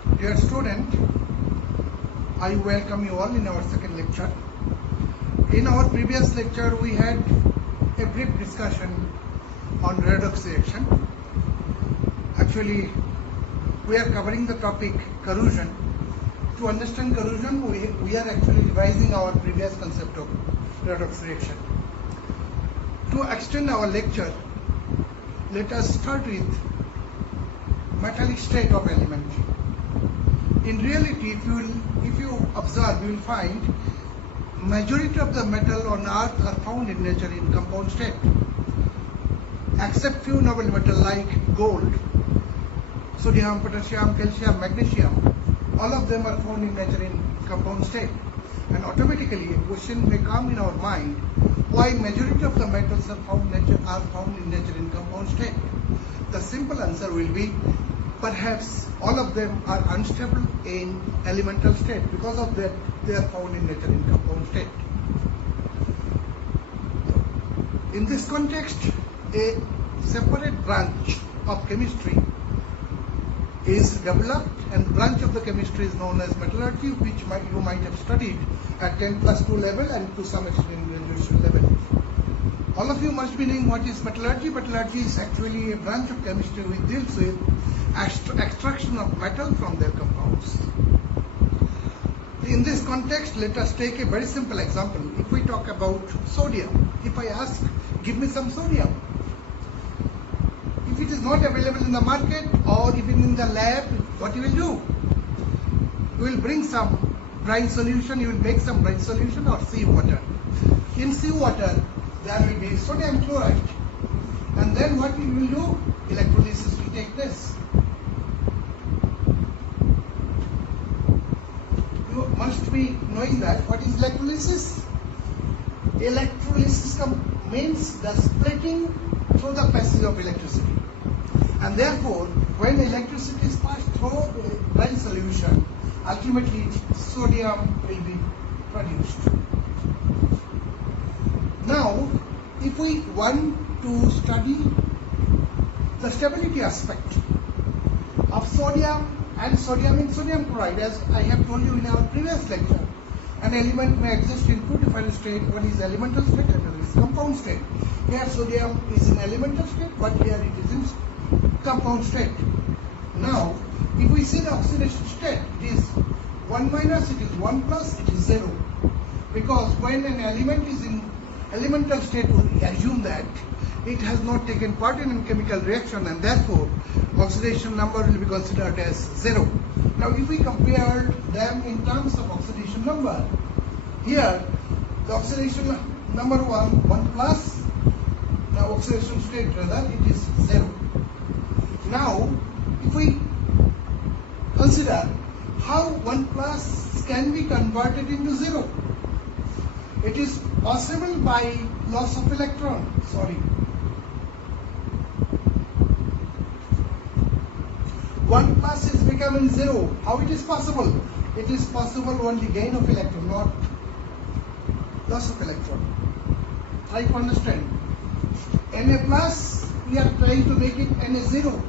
Dear student, I welcome you all in our second lecture. In our previous lecture, we had a brief discussion on redox reaction. Actually, we are covering the topic corrosion. To understand corrosion, we are actually revising our previous concept of redox reaction. To extend our lecture, let us start with metallic state of element. In reality, if you observe, you will find majority of the metal on earth are found in nature in compound state, except few noble metal like gold, sodium, potassium, calcium, magnesium. All of them are found in nature in compound state, and automatically a question may come in our mind: why majority of the metals are found in nature in compound state? The simple answer will be, perhaps all of them are unstable in elemental state. Because of that, they are found in nature in compound state. In this context, a separate branch of chemistry is developed, and the branch of the chemistry is known as metallurgy, which you might have studied at 10+2 level and to some extent in graduation level. All of you must be knowing what is metallurgy. Metallurgy is actually a branch of chemistry which deals with extraction of metal from their compounds. In this context, let us take a very simple example. If we talk about sodium, if I ask, give me some sodium. If it is not available in the market or even in the lab, what you will do? You will bring some brine solution, you will make some brine solution or seawater. In seawater, there will be sodium chloride. And then what we will do? Electrolysis will take place. You must be knowing that. What is electrolysis? Electrolysis means the splitting through the passage of electricity. And therefore, when electricity is passed through the brine solution, ultimately sodium will be produced. Now, if we want to study the stability aspect of sodium and sodium in sodium chloride, as I have told you in our previous lecture, an element may exist in two different states. One is elemental state and another is compound state. Here sodium is in elemental state, but here it is in compound state. Now, if we see the oxidation state, it is 1 minus, it is 1 plus, it is 0. Because when an element is in elemental state, we assume that it has not taken part in a chemical reaction, and therefore oxidation number will be considered as 0. Now, if we compare them in terms of oxidation number, here the oxidation number 1 plus, the oxidation state rather, it is 0. Now, if we consider how 1 plus can be converted into 0, it is possible by loss of electron. 1 plus is becoming 0. How it is possible? It is possible only gain of electron, not loss of electron. Try to understand. Na plus, we are trying to make it Na0.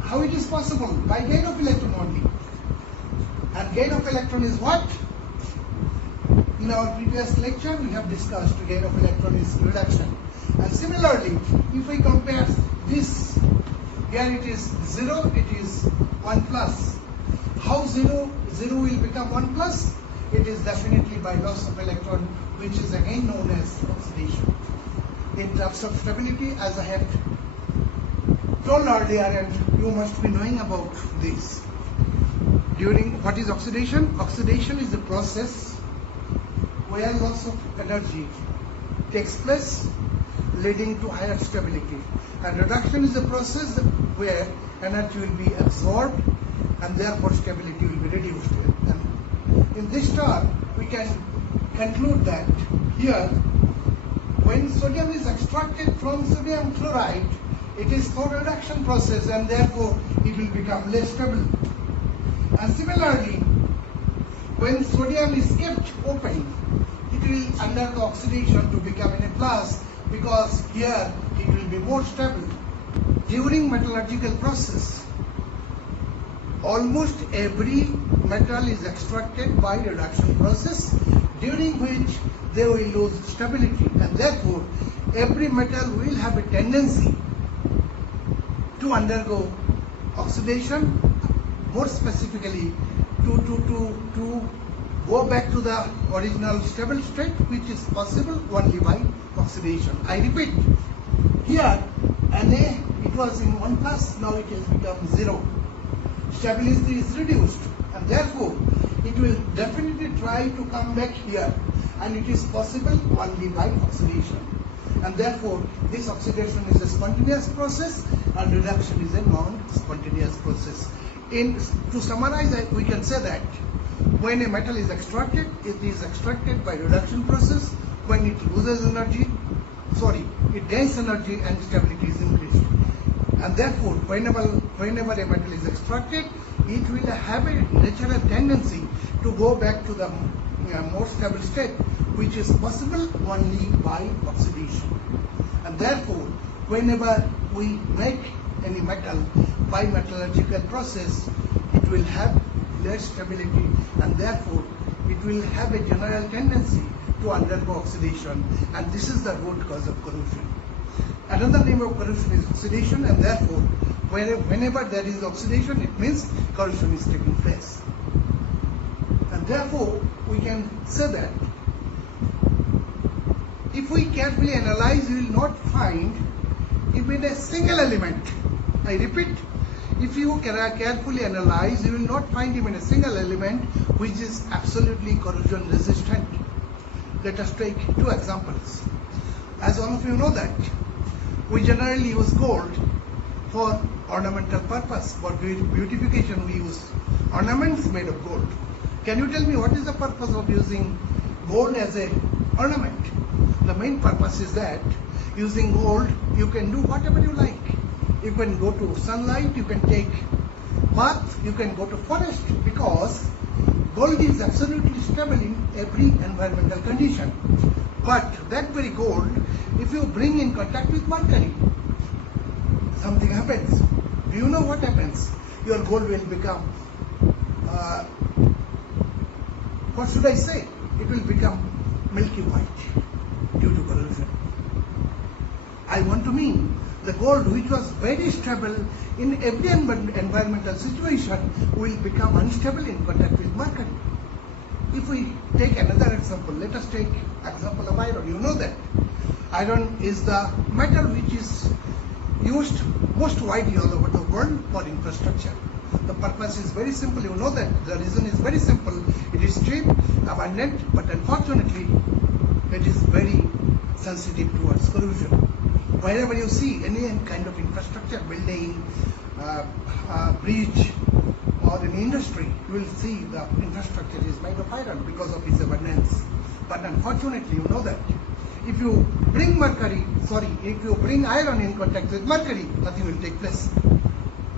How it is possible? By gain of electron only. And gain of electron is what? In our previous lecture, we have discussed gain of electron is reduction. And similarly, if we compare this, here it is 0, it is 1 plus. How 0 will become 1 plus? It is definitely by loss of electron, which is again known as oxidation. In terms of stability, as I have told earlier, and you must be knowing about this. During what is oxidation? Oxidation is a process where loss of energy takes place, leading to higher stability. And reduction is a process where energy will be absorbed and therefore stability will be reduced. And in this term, we can conclude that here, when sodium is extracted from sodium chloride, it is through reduction process, and therefore it will become less stable. And similarly, when sodium is kept open, it will undergo oxidation to become Na+, because here it will be more stable. During metallurgical process, almost every metal is extracted by reduction process, during which they will lose stability, and therefore every metal will have a tendency to undergo oxidation, more specifically to go back to the original stable state, which is possible only by oxidation. I repeat, here Na, it was in 1 plus, now it has become 0. Stability is reduced, and therefore it will definitely try to come back here, and it is possible only by oxidation. And therefore this oxidation is a spontaneous process and reduction is a non-spontaneous process. To summarize, we can say that when a metal is extracted, it is extracted by reduction process. When it loses energy, it gains energy and stability is increased. And therefore, whenever a metal is extracted, it will have a natural tendency to go back to the more stable state, which is possible only by oxidation. And therefore, whenever we make any metal by metallurgical process, it will have less stability, and therefore it will have a general tendency to undergo oxidation, and this is the root cause of corrosion. Another name of corrosion is oxidation, and therefore whenever there is oxidation, it means corrosion is taking place. And therefore we can say that if we carefully analyze, we will not find even a single element. I repeat, if you carefully analyze, you will not find even a single element which is absolutely corrosion resistant. Let us take 2 examples. As all of you know that we generally use gold for ornamental purpose. For beautification, we use ornaments made of gold. Can you tell me what is the purpose of using gold as an ornament? The main purpose is that using gold, you can do whatever you like. You can go to sunlight, you can take bath, you can go to forest, because gold is absolutely stable in every environmental condition. But that very gold, if you bring in contact with mercury, something happens. Do you know what happens? Your gold will become, what should I say? It will become milky white due to corrosion. I want to mean the gold, which was very stable in every environmental situation, will become unstable in contact with mercury. If we take another example, let us take example of iron. You know that iron is the metal which is used most widely all over the world for infrastructure. The purpose is very simple. You know that the reason is very simple. It is cheap, abundant, but unfortunately it is very sensitive towards corrosion. Wherever you see any kind of infrastructure, building, bridge, or an industry, you will see the infrastructure is made of iron because of its abundance. But unfortunately, you know that if you bring iron in contact with mercury, nothing will take place.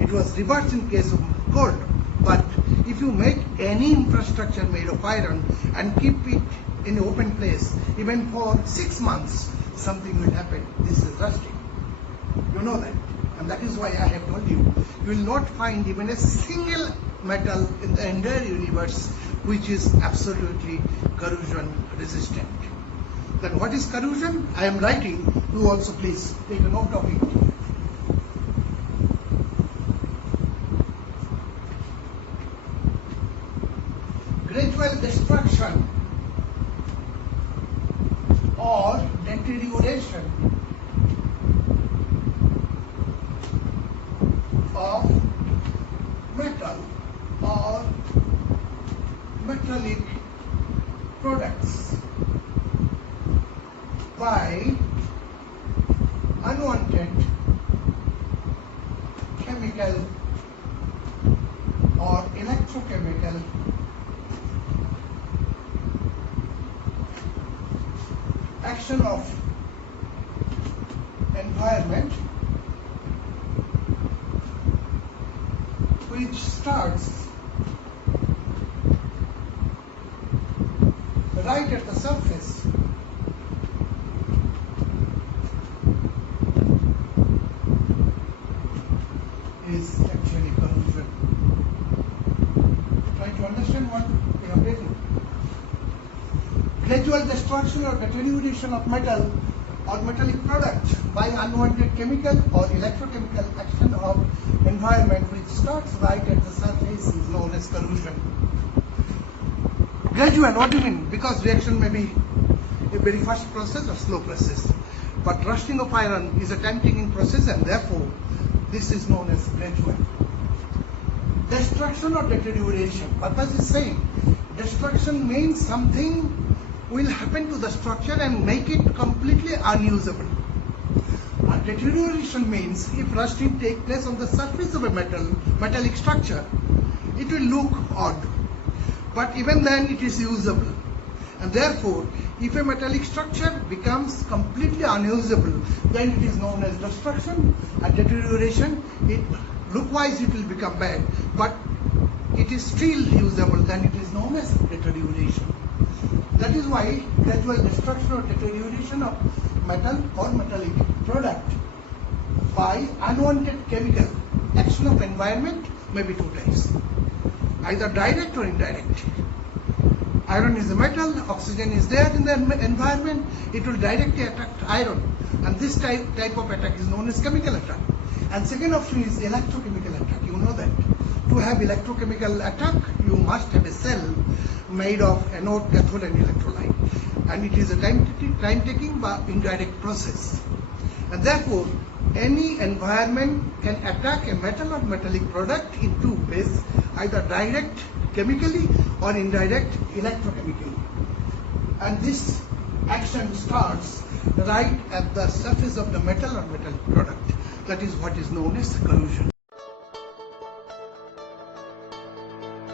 It was reversed in case of gold. But if you make any infrastructure made of iron and keep it in an open place, even for 6 months, something will happen. This is rusting. You know that. And that is why I have told you, you will not find even a single metal in the entire universe which is absolutely corrosion resistant. Then what is corrosion? I am writing. You also please take a note of it. Gradual destruction or deterioration of metal or metallic products by unwanted chemical or electrochemical action of environment, which starts right at the surface is actually corrosion. you understand what we have written. Gradual destruction or deterioration of metal or metallic product by unwanted chemical or electrochemical action of environment which starts right at the surface is known as corrosion. Gradual, what do you mean? Because reaction may be a very fast process or slow process. But rusting of iron is a time-taking process and therefore this is known as gradual. Destruction or deterioration. Purpose is saying destruction means something will happen to the structure and make it completely unusable. Deterioration means if rusting takes place on the surface of a metallic structure, it will look odd. But even then it is usable. And therefore, if a metallic structure becomes completely unusable, then it is known as destruction. And deterioration, look-wise it will become bad, but it is still usable, then it is known as deterioration. That is why gradual destruction or deterioration of metal or metallic product by unwanted chemical action of environment may be two types, either direct or indirect. Iron is a metal, oxygen is there in the environment, it will directly attack iron, and this type of attack is known as chemical attack. And second option is electrochemical attack. You know that to have electrochemical attack, you must have a cell made of anode, cathode and electrolyte, and it is a time-taking but indirect process. And therefore, any environment can attack a metal or metallic product in two ways, either direct chemically or indirect electrochemically. And this action starts right at the surface of the metal or metallic product. That is what is known as corrosion.